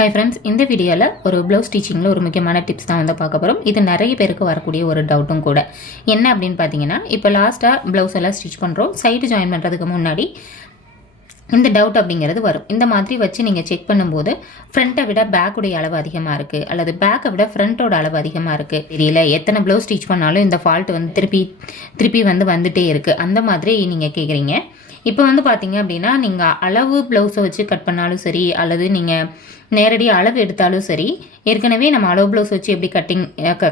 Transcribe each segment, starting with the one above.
Hi friends இந்த வீடியோவில் ஒரு ப்ளவுஸ் ஸ்டிச்சிங்கில் ஒரு முக்கியமான டிப்ஸ் தான் வந்து பார்க்க போகிறோம் இது நிறைய பேருக்கு வரக்கூடிய ஒரு டவுட்டும் கூட. என்ன அப்படின்னு பார்த்தீங்கன்னா இப்போ லாஸ்ட்டாக ப்ளவுஸ் எல்லாம் ஸ்டிச் பண்ணுறோம் சைடு ஜாயின் பண்ணுறதுக்கு முன்னாடி இந்த டவுட் அப்படிங்கிறது வரும். இந்த மாதிரி வச்சு நீங்கள் செக் பண்ணும்போது ஃப்ரண்ட்டை விட பேக்குடைய அளவு அதிகமாக இருக்குது அல்லது பேக்கை விட ஃப்ரண்ட்டோட அளவு அதிகமாக இருக்குது தெரியல எத்தனை ப்ளவுஸ் ஸ்டிச் பண்ணாலும் இந்த ஃபால்ட் வந்து திருப்பி திருப்பி வந்து வந்துட்டே இருக்குது அந்த மாதிரி நீங்கள் கேட்குறீங்க இப்போ வந்து பார்த்தீங்க அப்படின்னா நீங்கள் அளவு ப்ளவுஸை வச்சு கட் பண்ணாலும் சரி அல்லது நீங்கள் நேரடி அளவு எடுத்தாலும் சரி ஏற்கனவே நம்ம அளவு ப்ளவுஸ் வச்சு எப்படி கட்டிங்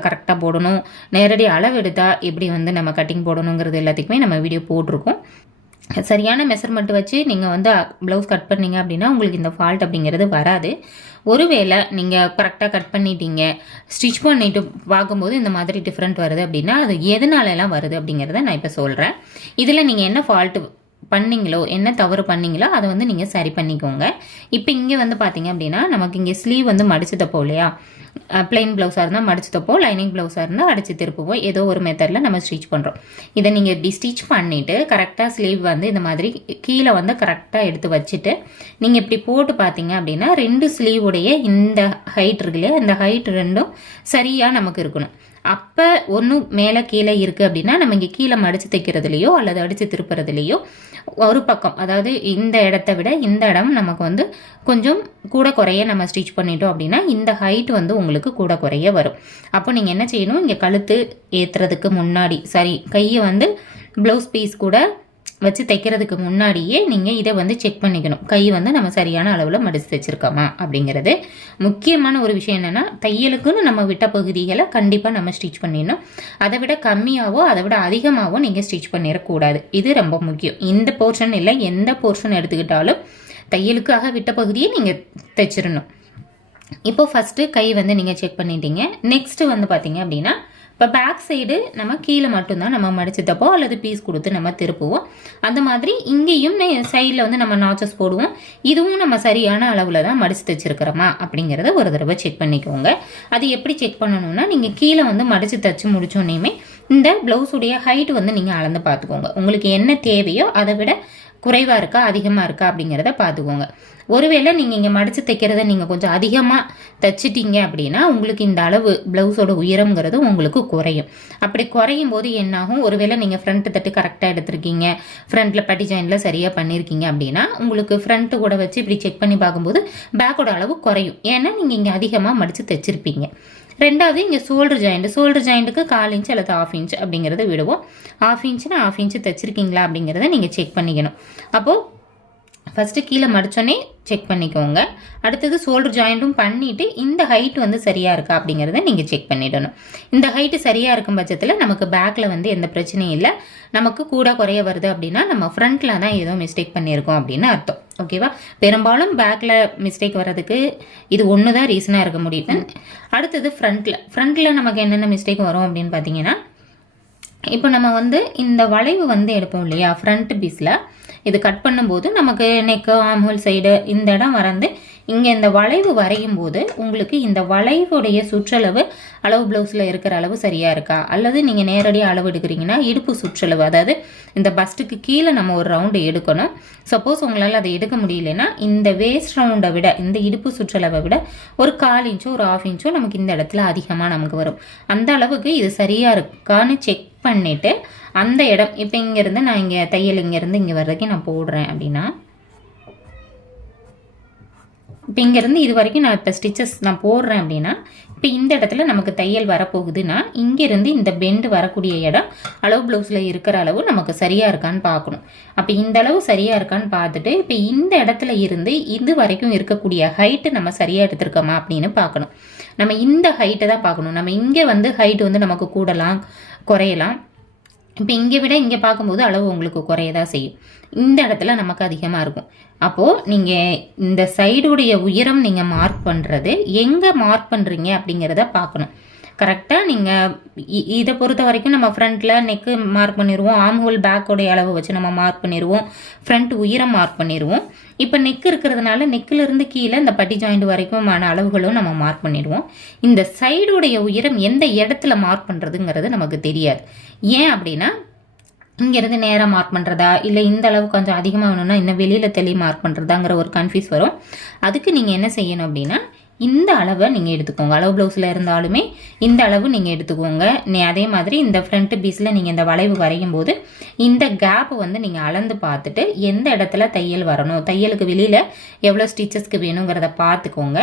கரெக்டாக போடணும் நேரடி அளவு எடுத்தால் எப்படி வந்து நம்ம கட்டிங் போடணுங்கிறது எல்லாத்துக்குமே நம்ம வீடியோ போட்டிருக்கோம். சரியான மெஷர்மெண்ட் வச்சு நீங்கள் வந்து ப்ளவுஸ் கட் பண்ணீங்க அப்படின்னா உங்களுக்கு இந்த ஃபால்ட் அப்படிங்கிறது வராது. ஒருவேளை நீங்கள் கரெக்டாக கட் பண்ணிட்டீங்க ஸ்டிச் பண்ணிட்டு பார்க்கும்போது இந்த மாதிரி டிஃப்ரெண்ட் வருது அப்படின்னா அது எதனாலலாம் வருது அப்படிங்கிறத நான் இப்போ சொல்கிறேன் இதில் நீங்கள் என்ன ஃபால்ட்டு பண்ணீங்களோ என்ன தவறு பண்ணீங்களோ அதை வந்து நீங்கள் சரி பண்ணிக்கோங்க. இப்போ இங்கே வந்து பார்த்தீங்க அப்படின்னா நமக்கு இங்கே ஸ்லீவ் வந்து மடிச்சு தப்போம் இல்லையா? பிளெயின் ப்ளவுஸாக இருந்தால் மடிச்சு தப்போம் லைனிங் ப்ளவுஸாக இருந்தால் அடித்து திருப்புவோம். ஏதோ ஒரு மெத்தடில் நம்ம ஸ்டிச் பண்ணுறோம் இதை நீங்கள் இப்படி ஸ்டிச் பண்ணிவிட்டு கரெக்டாக ஸ்லீவ் வந்து இந்த மாதிரி கீழே வந்து கரெக்டாக எடுத்து வச்சுட்டு நீங்கள் இப்படி போட்டு பார்த்தீங்க அப்படின்னா ரெண்டு ஸ்லீவுடைய இந்த ஹைட் இருக்கு இல்லையா? இந்த ஹைட் ரெண்டும் சரியாக நமக்கு இருக்கணும். அப்போ ஒன்றும் மேலே கீழே இருக்குது அப்படின்னா நம்ம இங்கே கீழே மடித்து தைக்கிறதுலையோ அல்லது அடித்து திருப்புறதுலையோ ஒரு பக்கம். அதாவது இந்த இடத்த விட இந்த இடம் நமக்கு வந்து கொஞ்சம் கூட குறைய நம்ம ஸ்டிச் பண்ணிட்டோம் அப்படின்னா இந்த ஹைட் வந்து உங்களுக்கு கூட குறைய வரும். அப்போ நீங்கள் என்ன செய்யணும்? இங்கே கழுத்து ஏற்றுறதுக்கு முன்னாடி சரி கையை வந்து ப்ளவுஸ் பீஸ் கூட வச்சு தைக்கிறதுக்கு முன்னாடியே நீங்கள் இதை வந்து செக் பண்ணிக்கணும். கை வந்து நம்ம சரியான அளவில் மடித்து தைச்சிருக்கோமா அப்படிங்கிறது. முக்கியமான ஒரு விஷயம் என்னென்னா தையலுக்குன்னு நம்ம விட்ட பகுதிகளை கண்டிப்பாக நம்ம ஸ்டிச் பண்ணிடணும். அதை விட கம்மியாகவோ அதை விட அதிகமாகவோ நீங்கள் ஸ்டிச் பண்ணிடக்கூடாது. இது ரொம்ப முக்கியம். இந்த போர்ஷன் இல்லை எந்த போர்ஷன் எடுத்துக்கிட்டாலும் தையலுக்காக விட்ட பகுதியை நீங்கள் தைச்சிடணும். இப்போ ஃபஸ்ட்டு கை வந்து நீங்கள் செக் பண்ணிட்டீங்க. நெக்ஸ்ட்டு வந்து பார்த்தீங்க அப்படின்னா இப்போ பேக் சைடு நம்ம கீழே மட்டும்தான் நம்ம மடித்து தப்போம். அல்லது பீஸ் கொடுத்து நம்ம திருப்புவோம். அந்த மாதிரி இங்கேயும் சைடில் வந்து நம்ம நாச்சஸ் போடுவோம். இதுவும் நம்ம சரியான அளவில் தான் மடித்து தைச்சிருக்கிறோமா அப்படிங்கிறத ஒரு தடவை செக் பண்ணிக்கோங்க. அது எப்படி செக் பண்ணணும்னா நீங்கள் கீழே வந்து மடிச்சு தைச்சி முடிச்சோன்னே இந்த ப்ளவுஸுடைய ஹைட் வந்து நீங்கள் அளந்து பார்த்துக்கோங்க. உங்களுக்கு என்ன தேவையோ அதை விட குறைவாக இருக்கா அதிகமாக இருக்கா அப்படிங்கிறத பார்த்துக்கோங்க ஒருவேளை நீங்கள் இங்கே மடித்து தைக்கிறத நீங்கள் கொஞ்சம் அதிகமாக தைச்சிட்டீங்க அப்படின்னா உங்களுக்கு இந்த அளவு ப்ளவுஸோட உயரங்கிறது உங்களுக்கு குறையும். அப்படி குறையும் போது என்னாகும்? ஒருவேளை நீங்கள் ஃப்ரண்ட்டு தட்டு கரெக்டாக எடுத்திருக்கீங்க ஃப்ரண்ட்டில் பட்டி ஜாயின்லாம் சரியாக பண்ணியிருக்கீங்க அப்படின்னா உங்களுக்கு ஃப்ரண்ட்டு கூட வச்சு இப்படி செக் பண்ணி பார்க்கும்போது பேக்கோட அளவு குறையும். ஏன்னா நீங்கள் இங்கே அதிகமாக மடித்து தைச்சிருப்பீங்க. ரெண்டாவது இங்கே சோல்டர் ஜாயிண்ட் சோல்டர் ஜாயிண்ட்டுக்கு கால் இன்ச் அல்லது ஆஃப் இன்ச் அப்படிங்கிறத விடுவோம். ஆஃப் இன்ச்சுனா ஆஃப் இன்ச்சு தைச்சிருக்கீங்களா அப்படிங்கிறத நீங்கள் செக் பண்ணிக்கணும். அப்போது ஃபஸ்ட்டு கீழே மடித்தோன்னே செக் பண்ணிக்கோங்க. அடுத்தது ஷோல்டர் ஜாயிண்ட்டும் பண்ணிவிட்டு இந்த ஹைட் வந்து சரியாக இருக்கா அப்படிங்கிறத நீங்கள் செக் பண்ணிடணும். இந்த ஹைட்டு சரியாக இருக்கும் பட்சத்தில் நமக்கு பேக்கில் வந்து எந்த பிரச்சனையும் இல்லை. நமக்கு கூட குறைய வருது அப்படின்னா நம்ம ஃப்ரண்ட்டில் தான் ஏதோ மிஸ்டேக் பண்ணியிருக்கோம் அப்படின்னு அர்த்தம். ஓகேவா பெரும்பாலும் பேக்கில் மிஸ்டேக் வர்றதுக்கு இது ஒன்று தான் ரீசனாக இருக்க முடியும். அடுத்தது ஃப்ரண்ட்டில் ஃப்ரண்ட்டில் நமக்கு என்னென்ன மிஸ்டேக் வரும் அப்படின்னு பார்த்தீங்கன்னா இப்போ நம்ம வந்து இந்த வளைவு வந்து எடுப்போம் இல்லையா? ஃப்ரண்ட் பீஸில் இது கட் பண்ணும்போது நமக்கு நெக்கு ஆம்ஹோல் சைடு இந்த இடம் வரந்து இங்கே இந்த வளைவு வரையும் போது உங்களுக்கு இந்த வளைவுடைய சுற்றளவு அளவு ப்ளவுஸில் இருக்கிற அளவு சரியாக இருக்கா? அல்லது நீங்கள் நேரடியாக அளவு எடுக்கிறீங்கன்னா இடுப்பு சுற்றளவு அதாவது இந்த பஸ்ட்டுக்கு கீழே நம்ம ஒரு ரவுண்டு எடுக்கணும். சப்போஸ் உங்களால் அதை எடுக்க முடியலன்னா இந்த வேஸ்ட் ரவுண்டை விட இந்த இடுப்பு சுற்றளவை விட ஒரு கால் இன்ச்சோ ஒரு ஆஃப் இன்ச்சோ நமக்கு இந்த இடத்துல அதிகமாக நமக்கு வரும். அந்த அளவுக்கு இது சரியாக இருக்கான்னு செக் பண்ணிவிட்டு அந்த இடம் இப்போ இங்கேருந்து நான் இங்கே தையல் இங்கேருந்து இங்கே வர்றதுக்கு நான் போடுறேன் அப்படின்னா இப்போ இங்கேருந்து இது வரைக்கும் நான் இப்போ ஸ்டிச்சஸ் நான் போடுறேன் அப்படின்னா இப்போ இந்த இடத்துல நமக்கு தையல் வரப்போகுதுன்னா இங்கேருந்து இந்த பெண்டு வரக்கூடிய இடம் அளவு ப்ளவுஸில் இருக்கிற அளவு நமக்கு சரியாக இருக்கான்னு பார்க்கணும். அப்போ இந்த அளவு சரியாக இருக்கான்னு பார்த்துட்டு இப்போ இந்த இடத்துல இருந்து இது வரைக்கும் இருக்கக்கூடிய ஹைட்டு நம்ம சரியாக எடுத்திருக்கோமா அப்படின்னு பார்க்கணும். நம்ம இந்த ஹைட்டை தான் பார்க்கணும். நம்ம இங்கே வந்து ஹைட் வந்து நமக்கு கூடலாம். குறையலாம். இப்போ இங்கே விட இங்கே பார்க்கும்போது அளவு உங்களுக்கு குறையதா செய்யும். இந்த இடத்துல நமக்கு அதிகமாக இருக்கும். அப்போது நீங்கள் இந்த சைடுடைய உயரம் நீங்கள் மார்க் பண்ணுறது எங்கே மார்க் பண்ணுறீங்க அப்படிங்கிறத பார்க்கணும். கரெக்டாக நீங்கள் இதை பொறுத்த வரைக்கும் நம்ம ஃப்ரண்ட்டில் நெக்கு மார்க் பண்ணிடுவோம் ஆம் ஹோல் பேக்கோடைய அளவு வச்சு நம்ம மார்க் பண்ணிடுவோம் ஃப்ரண்ட் உயரம் மார்க் பண்ணிடுவோம் இப்போ நெக் இருக்கிறதுனால நெக்கிலிருந்து கீழே இந்த பட்டி ஜாயிண்ட் வரைக்குமான அளவுகளும் நம்ம மார்க் பண்ணிடுவோம். இந்த சைடுடைய உயரம் எந்த இடத்துல மார்க் பண்ணுறதுங்கிறது நமக்கு தெரியாது. ஏன் அப்படின்னா இங்கேருந்து நேராக மார்க் பண்ணுறதா இல்லை இந்த அளவு கொஞ்சம் அதிகமாக வேணும்னா இன்னும் வெளியில் தெளி மார்க் பண்ணுறதாங்கிற ஒரு கன்ஃபியூஸ் வரும். அதுக்கு நீங்கள் என்ன செய்யணும் அப்படின்னா இந்த அளவை நீங்கள் எடுத்துக்கோங்க. அளவு ப்ளவுஸில் இருந்தாலுமே இந்த அளவு நீங்கள் எடுத்துக்கோங்க. நீ அதே மாதிரி இந்த ஃப்ரண்ட் பீஸில் நீங்கள் இந்த வளைவு வரையும் போது இந்த கேப் வந்து நீங்கள் அளந்து பார்த்துட்டு எந்த இடத்துல தையல் வரணும் தையலுக்கு வெளியில் எவ்வளோ ஸ்டிச்சஸ்க்கு வேணுங்கிறத பார்த்துக்கோங்க.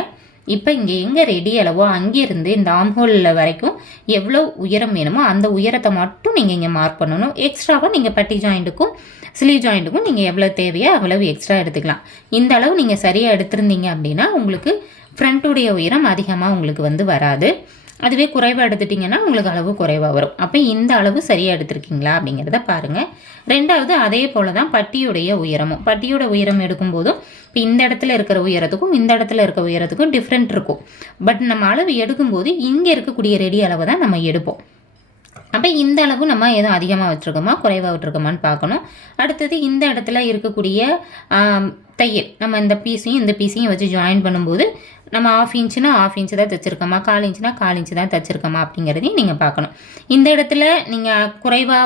இப்போ இங்கே எங்கே ரெடி அளவோ அங்கேருந்து இந்த ஆம்ஹோலில் வரைக்கும் எவ்வளோ உயரம் வேணுமோ அந்த உயரத்தை மட்டும் நீங்கள் இங்கே மார்க் பண்ணணும். எக்ஸ்ட்ராவாக நீங்கள் பட்டி ஜாயிண்ட்டுக்கும் ஸ்லீவ் ஜாயிண்ட்டுக்கும் நீங்கள் எவ்வளோ தேவையோ அவ்வளவு எக்ஸ்ட்ரா எடுத்துக்கலாம். இந்த அளவு நீங்கள் சரியாக எடுத்திருந்தீங்க அப்படின்னா உங்களுக்கு ஃப்ரண்ட்டுடைய உயரம் அதிகமாக உங்களுக்கு வந்து வராது. அதுவே குறைவாக எடுத்துட்டிங்கன்னா உங்களுக்கு அளவு குறைவாக வரும். அப்போ இந்த அளவு சரியாக எடுத்திருக்கீங்களா அப்படிங்கிறத பாருங்கள் ரெண்டாவது அதே போல் தான் பட்டியுடைய உயரமும். பட்டியோட உயரம் எடுக்கும்போதும் இப்போ இந்த இடத்துல இருக்கிற உயரத்துக்கும் இந்த இடத்துல இருக்க உயரத்துக்கும் டிஃப்ரெண்ட் இருக்கும். பட் நம்ம அளவு எடுக்கும்போது இங்கே இருக்கக்கூடிய ரெடி அளவை தான் நம்ம எடுப்போம். அப்போ இந்த அளவு நம்ம எதுவும் அதிகமாக வச்சுருக்கோமா? குறைவாக விட்டுருக்கோமான்னு பார்க்கணும். அடுத்தது இந்த இடத்துல இருக்கக்கூடிய தையல் நம்ம இந்த பீஸையும் இந்த பீஸையும் வச்சு ஜாயின் பண்ணும்போது நம்ம ஆஃப் இன்ச்சுனா ஆஃப் இன்ச்சு தான் தைச்சிருக்கோமா? கால் இன்ச்சுனா கால் இன்ச்சு தான் தைச்சிருக்கோமா? அப்படிங்கிறதையும் நீங்கள் பார்க்கணும். இந்த இடத்துல நீங்கள் குறைவாக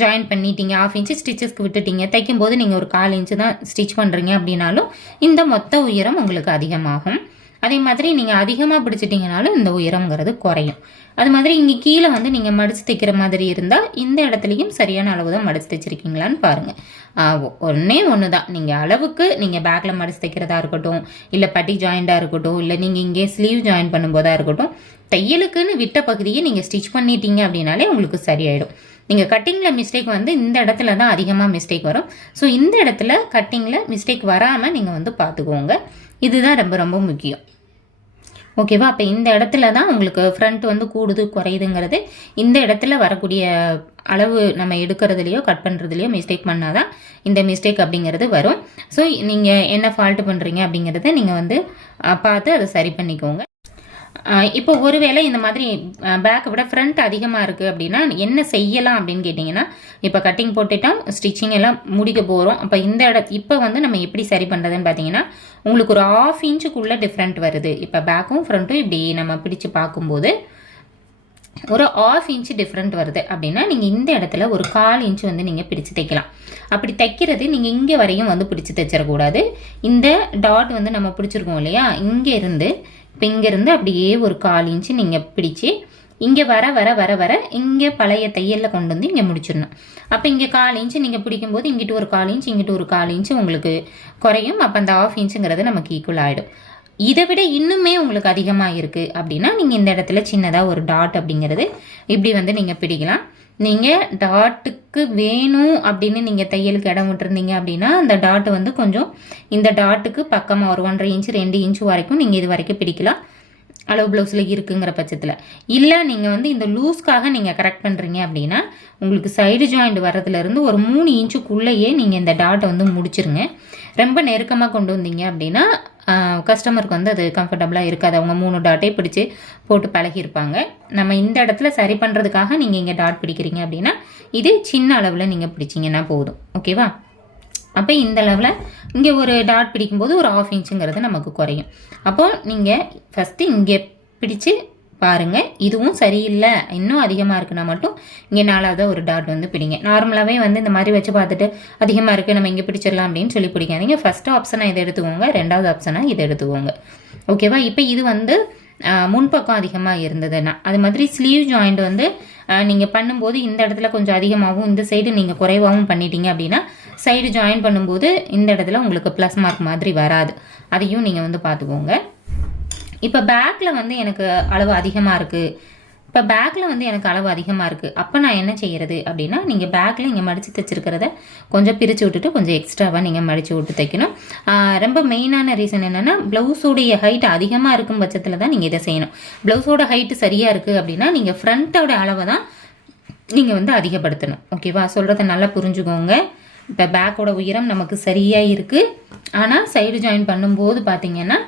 ஜாயின் பண்ணிட்டீங்க. ஆஃப் இன்ச்சு ஸ்டிச்சஸ்க்கு விட்டுட்டீங்க. தைக்கும்போது நீங்கள் ஒரு கால் இன்ச்சு தான் ஸ்டிச் பண்ணுறீங்க அப்படின்னாலும் இந்த மொத்த உயரம் உங்களுக்கு அதிகமாகும். அதே மாதிரி நீங்கள் அதிகமாக பிடிச்சிட்டிங்கனாலும் இந்த உயரங்கிறது குறையும். அது மாதிரி இங்கே கீழே வந்து நீங்கள் மடித்து தைக்கிற மாதிரி இருந்தால் இந்த இடத்துலையும் சரியான அளவு தான் மடித்து தைச்சிருக்கீங்களான்னு பாருங்கள் ஒன்றே ஒன்று தான் நீங்கள் அளவுக்கு நீங்கள் பேக்கில் மடித்து தைக்கிறதா இருக்கட்டும் இல்லை பட்டி ஜாயிண்டாக இருக்கட்டும் இல்லை நீங்கள் இங்கே ஸ்லீவ் ஜாயின் பண்ணும்போதாக இருக்கட்டும் தையலுக்குன்னு விட்ட பகுதியை நீங்கள் ஸ்டிச் பண்ணிட்டீங்க அப்படின்னாலே உங்களுக்கு சரியாயிடும். நீங்கள் கட்டிங்கில் மிஸ்டேக் வந்து இந்த இடத்துல தான் அதிகமாக மிஸ்டேக் வரும். ஸோ இந்த இடத்துல கட்டிங்கில் மிஸ்டேக் வராமல் நீங்கள் வந்து பார்த்துக்கோங்க இதுதான் ரொம்ப ரொம்ப முக்கியம். ஓகேவா? அப்போ இந்த இடத்துல தான் உங்களுக்கு ஃப்ரண்ட் வந்து கூடுது குறையுதுங்கிறது. இந்த இடத்துல வரக்கூடிய அளவு நம்ம எடுக்கிறதுலையோ கட் பண்ணுறதுலையோ மிஸ்டேக் பண்ணாதான் இந்த மிஸ்டேக் அப்படிங்கிறது வரும். ஸோ நீங்கள் என்ன ஃபால்ட்டு பண்ணுறீங்க அப்படிங்கிறத நீங்கள் வந்து பார்த்து அதை சரி பண்ணிக்கோங்க. இப்போ ஒருவேளை இந்த மாதிரி பேக்கை விட ஃப்ரண்ட் அதிகமாக இருக்குது அப்படின்னா என்ன செய்யலாம் அப்படின்னு கேட்டிங்கன்னா இப்போ கட்டிங் போட்டுட்டோம் ஸ்டிச்சிங் எல்லாம் முடிக்க போகிறோம் அப்போ இந்த இட இப்போ வந்து நம்ம எப்படி சரி பண்ணுறதுன்னு பார்த்தீங்கன்னா உங்களுக்கு ஒரு ஆஃப் இன்ச்சுக்குள்ளே டிஃப்ரெண்ட் வருது. இப்போ பேக்கும் ஃப்ரண்ட்டும் இப்படி நம்ம பிடிச்சு பார்க்கும்போது ஒரு ஆஃப் இன்ச் டிஃப்ரெண்ட் வருது அப்படின்னா நீங்கள் இந்த இடத்துல ஒரு கால் இன்ச் வந்து நீங்கள் பிடிச்சு தைக்கலாம். அப்படி தைக்கிறது நீங்கள் இங்கே வரையும் வந்து பிடிச்சி தைச்சிடக்கூடாது. இந்த டாட் வந்து நம்ம பிடிச்சிருக்கோம் இல்லையா? இங்கே இருந்து இப்போ இங்கேருந்து அப்படியே ஒரு கால் இன்ச்சு நீங்கள் பிடிச்சு இங்கே வர வர வர வர இங்கே பழைய தையலில் கொண்டு வந்து இங்கே முடிச்சிடணும். அப்போ இங்கே கால் இன்ச்சு நீங்கள் பிடிக்கும்போது இங்கிட்டு ஒரு கால் இன்ச் இங்கிட்டு ஒரு கால் இன்ச்சு உங்களுக்கு குறையும். அப்போ அந்த ஆஃப் இன்ச்சுங்கிறது நமக்கு ஈக்குவல் ஆகிடும் இதை விட இன்னுமே உங்களுக்கு அதிகமாக இருக்குது அப்படின்னா நீங்கள் இந்த இடத்துல சின்னதாக ஒரு டாட் அப்படிங்கிறது இப்படி வந்து நீங்கள் பிடிக்கலாம். நீங்கள் டாட்டுக்கு வேணும் அப்படின்னு நீங்கள் தையலுக்கு இடம் விட்டுருந்தீங்க அப்படின்னா அந்த டாட் வந்து கொஞ்சம் இந்த டாட்டுக்கு பக்கமாக ஒரு ஒன்றரை இன்ச் ரெண்டு இன்ச் வரைக்கும் நீங்கள் இது வரைக்கும் பிடிக்கலாம். அளவு ப்ளவுஸில் இருக்குங்கிற பட்சத்தில். இல்லை நீங்கள் வந்து இந்த லூஸ்க்காக நீங்கள் கரெக்ட் பண்ணுறீங்க அப்படின்னா உங்களுக்கு சைடு ஜாயிண்ட் வர்றதுலேருந்து ஒரு மூணு இன்ச்சுக்குள்ளேயே நீங்கள் இந்த டாட்டை வந்து முடிச்சிருங்க. ரொம்ப நெருக்கமாக கொண்டு வந்தீங்க அப்படின்னா கஸ்டமருக்கு வந்து அது கம்ஃபர்டபுளாக இருக்காது. அவங்க மூணு டாட்டே பிடிச்சி போட்டு பழகியிருப்பாங்க. நம்ம இந்த இடத்துல சரி பண்ணுறதுக்காக நீங்கள் இங்கே டாட் பிடிக்கிறீங்க அப்படின்னா இது சின்ன அளவில் நீங்கள் பிடிச்சிங்கன்னா போதும். ஓகேவா அப்போ இந்த அளவில் இங்கே ஒரு டாட் பிடிக்கும்போது ஒரு ஆஃப் இன்ச்சுங்கிறது நமக்கு குறையும். அப்போது நீங்கள் ஃபஸ்ட்டு இங்கே பிடிச்சு பாருங்கள் இதுவும் சரியில்லை. இன்னும் அதிகமாக இருக்குன்னா மட்டும் இங்கே நாலாவது ஒரு டாட் வந்து பிடிங்க. நார்மலாகவே வந்து இந்த மாதிரி வச்சு பார்த்துட்டு அதிகமாக இருக்குது நம்ம இங்கே பிடிச்சிடலாம் அப்படின்னு சொல்லி பிடிக்காதீங்க. ஃபஸ்ட்டு ஆப்ஷனாக இதை எடுத்துக்கோங்க. ரெண்டாவது ஆப்ஷனாக இதை எடுத்துக்கோங்க. ஓகேவா இப்போ இது வந்து முன்பக்கம் அதிகமாக இருந்ததுன்னா அது மாதிரி ஸ்லீவ் ஜாயிண்ட் வந்து நீங்கள் பண்ணும்போது இந்த இடத்துல கொஞ்சம் அதிகமாகவும் இந்த சைடு நீங்கள் குறைவாகவும் பண்ணிட்டீங்க அப்படின்னா சைடு ஜாயின் பண்ணும்போது இந்த இடத்துல உங்களுக்கு ப்ளஸ் மார்க் மாதிரி வராது. அதையும் நீங்கள் வந்து பார்த்துக்கோங்க. இப்போ பேக்கில் வந்து எனக்கு அளவு அதிகமாக இருக்குது இப்போ பேக்கில் வந்து எனக்கு அளவு அதிகமாக இருக்குது அப்போ நான் என்ன செய்கிறது அப்படின்னா நீங்கள் பேக்கில் இங்கே மடித்து தைச்சிருக்கிறத கொஞ்சம் பிரித்து விட்டுட்டு கொஞ்சம் எக்ஸ்ட்ராவாக நீங்கள் மடித்து விட்டு தைக்கணும். ரொம்ப மெயினான ரீசன் என்னென்னா ப்ளவுஸோடைய ஹைட் அதிகமாக இருக்கும் பட்சத்தில் தான் நீங்கள் இதை செய்யணும். ப்ளவுஸோட ஹைட்டு சரியாக இருக்குது அப்படின்னா நீங்கள் ஃப்ரண்ட்டோட அளவை தான் நீங்கள் வந்து அதிகப்படுத்தணும். ஓகேவா சொல்கிறத நல்லா புரிஞ்சுக்கோங்க. இப்போ பேக்கோட உயரம் நமக்கு சரியாக இருக்குது ஆனால் சைடு ஜாயின் பண்ணும்போது பார்த்தீங்கன்னா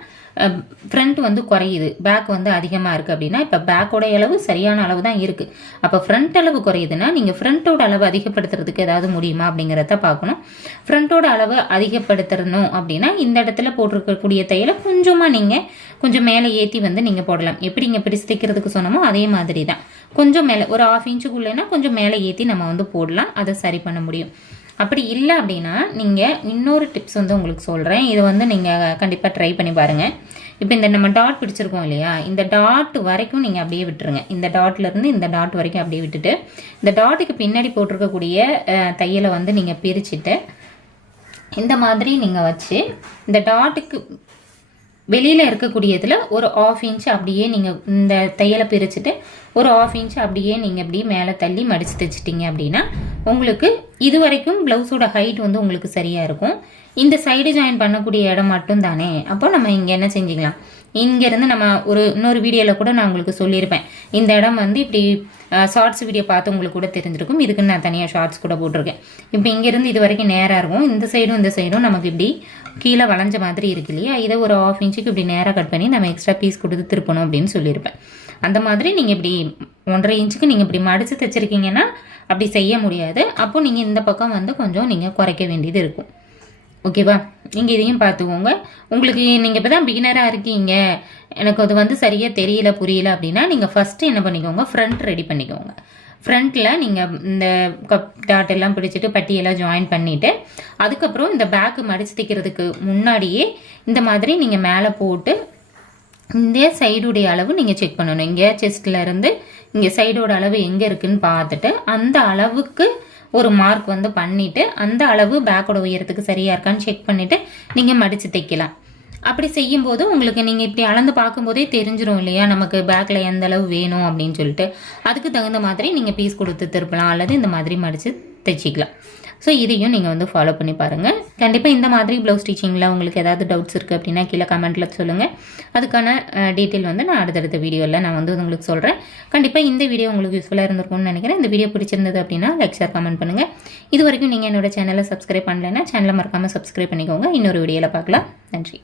ஃப்ரண்ட் வந்து குறையுது. பேக் வந்து அதிகமாக இருக்குது அப்படின்னா இப்போ பேக்கோட அளவு சரியான அளவு தான் இருக்குது அப்போ ஃப்ரண்ட் அளவு குறையுதுன்னா நீங்கள் ஃப்ரண்ட்டோட அளவு அதிகப்படுத்துறதுக்கு ஏதாவது முடியுமா அப்படிங்கிறத பார்க்கணும். ஃப்ரண்ட்டோட அளவு அதிகப்படுத்தணும் அப்படின்னா இந்த இடத்துல போட்டிருக்கக்கூடிய தையலை கொஞ்சமாக நீங்கள் கொஞ்சம் மேலே ஏற்றி வந்து நீங்கள் போடலாம். எப்படி இங்கே பிடிச்சு தைக்கிறதுக்கு சொன்னமோ அதே மாதிரி தான். கொஞ்சம் மேலே ஒரு ஆஃப் இன்ச்சுக்குள்ளேனா கொஞ்சம் மேலே ஏற்றி நம்ம வந்து போடலாம். அதை சரி பண்ண முடியும். அப்படி இல்லை அப்படின்னா நீங்கள் இன்னொரு டிப்ஸ் வந்து உங்களுக்கு சொல்கிறேன் இது வந்து நீங்கள் கண்டிப்பாக ட்ரை பண்ணி பாருங்கள் இப்போ இந்த நம்ம டாட் பிடிச்சிருக்கோம் இல்லையா? இந்த டாட் வரைக்கும் நீங்கள் அப்படியே விட்டுருங்க. இந்த டாட்லேருந்து இந்த டாட் வரைக்கும் அப்படியே விட்டுட்டு இந்த டாட்டுக்கு பின்னாடி போட்டிருக்கக்கூடிய தையலை வந்து நீங்கள் பிரிச்சுட்டு இந்த மாதிரி நீங்கள் வச்சு இந்த டாட்டுக்கு வெளியில் இருக்கக்கூடியதில் ஒரு ஆஃப் இன்ச் அப்படியே நீங்கள் இந்த தையலை பிரிச்சுட்டு ஒரு ஆஃப் இன்ச் அப்படியே நீங்கள் இப்படி மேலே தள்ளி மடித்து தைச்சிட்டிங்க அப்படின்னா உங்களுக்கு இது வரைக்கும் ப்ளவுஸோட ஹைட் வந்து உங்களுக்கு சரியாக இருக்கும். இந்த சைடு ஜாயின் பண்ணக்கூடிய இடம் மட்டும் தானே அப்போ நம்ம இங்கே என்ன செஞ்சுக்கலாம்? இங்கேருந்து நம்ம ஒரு இன்னொரு வீடியோவில் கூட நான் உங்களுக்கு சொல்லியிருப்பேன். இந்த இடம் வந்து இப்படி ஷார்ட்ஸ் வீடியோ பார்த்து உங்களுக்கு கூட தெரிஞ்சிருக்கும். இதுக்கு நான் தனியாக ஷார்ட்ஸ் கூட போட்டிருக்கேன். இப்போ இங்கேருந்து இது வரைக்கும் நேராக இருக்கும். இந்த சைடும் இந்த சைடும் நமக்கு இப்படி கீழே வளைஞ்ச மாதிரி இருக்கு இல்லையா? இதை ஒரு ஆஃப் இன்ச்சுக்கு இப்படி நேராக கட் பண்ணி நம்ம எக்ஸ்ட்ரா பீஸ் கொடுத்து திருப்பணும் அப்படின்னு சொல்லியிருப்பேன். அந்த மாதிரி நீங்கள் இப்படி ஒன்றரை இன்ச்சுக்கு நீங்கள் இப்படி மடித்து தைச்சிருக்கீங்கன்னா அப்படி செய்ய முடியாது. அப்போது நீங்கள் இந்த பக்கம் வந்து கொஞ்சம் நீங்கள் குறைக்க வேண்டியது இருக்கும். ஓகேவா நீங்கள் இதையும் பார்த்துக்கோங்க. உங்களுக்கு நீங்கள் இப்போ தான் பிகினராக இருக்கீங்க. எனக்கு அது வந்து சரியாக தெரியல புரியல அப்படின்னா நீங்கள் ஃபஸ்ட்டு என்ன பண்ணிக்கோங்க ஃப்ரண்ட் ரெடி பண்ணிக்கோங்க. ஃப்ரண்ட்டில் நீங்கள் இந்த கப் டாட் எல்லாம் பிடிச்சிட்டு பட்டியெல்லாம் ஜாயின் பண்ணிவிட்டு அதுக்கப்புறம் இந்த பேக்கு மடிச்சு தைக்கிறதுக்கு முன்னாடியே இந்த மாதிரி நீங்கள் மேலே போட்டு இந்த சைடுடைய அளவு நீங்கள் செக் பண்ணணும். இங்கே செஸ்ட்ல இருந்து இங்கே சைடோட அளவு எங்கே இருக்குதுன்னு பார்த்துட்டு அந்த அளவுக்கு ஒரு மார்க் வந்து பண்ணிட்டு அந்த அளவு பேக்கோட உயரத்துக்கு சரியாக இருக்கான்னு செக் பண்ணிவிட்டு நீங்கள் மடித்து தைக்கலாம். அப்படி செய்யும்போது உங்களுக்கு நீங்கள் இப்படி அளந்து பார்க்கும்போதே தெரிஞ்சிடும் இல்லையா? நமக்கு பேக்கில் எந்த அளவு வேணும் அப்படின்னு சொல்லிட்டு. அதுக்கு தகுந்த மாதிரி நீங்கள் பீஸ் கொடுத்து திருப்பலாம். அல்லது இந்த மாதிரி மடித்து தைச்சிக்கலாம். ஸோ இதையும் நீங்கள் வந்து ஃபாலோ பண்ணி பாருங்கள் கண்டிப்பாக இந்த மாதிரி ப்ளவுஸ் ஸ்டிச்சிங்கில் உங்களுக்கு ஏதாவது டவுட்ஸ் இருக்குது அப்படின்னா கீழே கமெண்ட்டில் சொல்லுங்கள் அதுக்கான டீட்டெயில் வந்து நான் அடுத்தடுத்த வீடியோவில் நான் வந்து உங்களுக்கு சொல்கிறேன் கண்டிப்பாக இந்த வீடியோ உங்களுக்கு யூஸ்ஃபுல்லாக இருந்திருக்கும்னு நினைக்கிறேன். இந்த வீடியோ பிடிச்சிருந்தது அப்படின்னா லைக் ஷேர் கமெண்ட் பண்ணுங்கள் இது வரைக்கும் நீங்கள் என்னோட சேனலை சப்ஸ்கிரைப் பண்ணலைன்னா சேனலை மறக்காமல் சப்ஸ்கிரைப் பண்ணிக்கோங்க. இன்னொரு வீடியோவில் பார்க்கலாம். நன்றி.